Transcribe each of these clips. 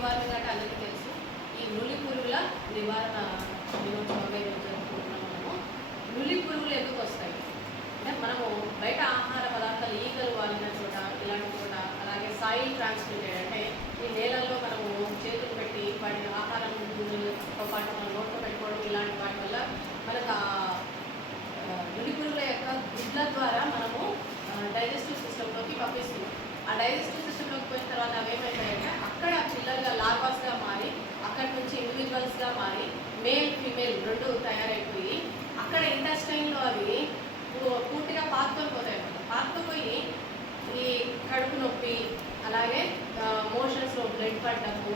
నివారణ గట్ట అందరికీ తెలుసు. ఈ నులి పురుగుల నివారణ దినోత్సవంగా ఈరోజు జరుపుకుంటున్నాం. మనము నులి పురుగులు ఎందుకు వస్తాయి అంటే మనము బయట ఆహార పదార్థాలు ఈగలు వాలిన చోట, ఇలాంటి చోట, అలాగే సాయిల్ ట్రాన్స్మిటెడ్ అంటే ఈ నేలల్లో మనము చేతులు పెట్టి వాటి ఆహారం పురుగులతో పాటు మనం నోట్లో పెట్టుకోవడం, ఇలాంటి వాటి వల్ల మనకు నులి పురుగుల యొక్క గుడ్ల ద్వారా మనము డైజెస్టివ్ సిస్టంలోకి పంపిస్తున్నాం. ఆ డైజెస్టివ్ సిస్టంలోకి పోయిన తర్వాత అవి ఏమైపోయాయంటే అక్కడ పిల్లలుగా లార్వాస్గా మారి అక్కడి నుంచి ఇండివిజువల్స్గా మారి మేల్ ఫీమేల్ రెండు తయారైపోయి అక్కడ ఇంటెస్టైన్లో అవి పూర్తిగా పాతుకొని పోతాయి అన్నమాట. పాతుకుపోయి ఈ కడుపు నొప్పి, అలాగే మోషన్స్లో బ్లడ్ పడ్డము,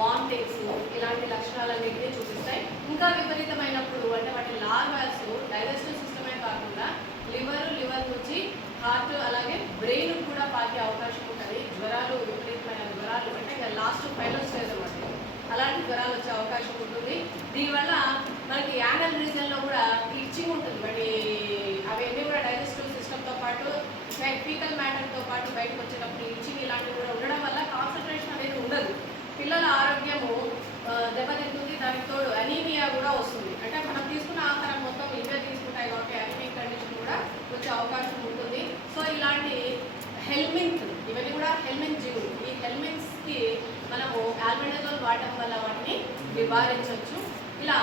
వామిటింగ్స్ ఇలాంటి లక్షణాలన్నింటినీ చూపిస్తాయి. ఇంకా విపరీతమైనప్పుడు అంటే వాటి లార్వాస్ డైజెస్టివ్ సిస్టమే కాకుండా లివర్ నుంచి హార్ట్ అలాగే బ్రెయిన్ కూడా పాకే అవకాశం ఉంటుంది. జ్వరాలు, విపరీతమైన జ్వరాలు అంటే ఇంకా లాస్ట్ ఫైనల్ స్టేజ్ అన్నమాట. అలాంటి జ్వరాలు వచ్చే అవకాశం ఉంటుంది. దీనివల్ల మనకి యానల్ రీజన్లో కూడా ఇచ్చింగ్ ఉంటుంది. మరి అవన్నీ కూడా డైజెస్టివ్ సిస్టమ్తో పాటు ఫీకల్ మ్యాటర్తో పాటు బయటకు వచ్చేటప్పుడు ఇచ్చింగ్ ఇలాంటివి కూడా ఉండడం వల్ల కాన్సన్ట్రేషన్ అనేది ఉండదు. పిల్లల ఆరోగ్యము దెబ్బతింటుంది. దానికి తోడు అనీమియా కూడా వస్తుంది. అంటే మనం తీసుకున్న ఆహారం మొత్తం ఇవే తీసుకుంటాయి కాబట్టి అనీమిక్ కండిషన్ కూడా వచ్చే అవకాశం ఉంటుంది. సో ఇలాంటి హెల్మింత్ ఇవన్నీ కూడా హెల్మింత్ జీవులు. ఈ హెల్మింత్స్కి మనము ఆల్బెండజోల్ వాడటం వల్ల వాటిని నివారించవచ్చు. ఇలా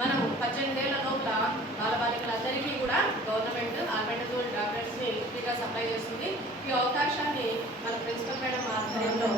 మనం 18 ఏళ్ల లోపల బాలబాలికలందరికీ కూడా గవర్నమెంట్ ఆల్బెండజోల్ టాబ్లెట్స్ని ఫ్రీగా సప్లై చేస్తుంది. ఈ అవకాశాన్ని మన ప్రిన్సిపల్ మేడం ఆధ్వర్యంలో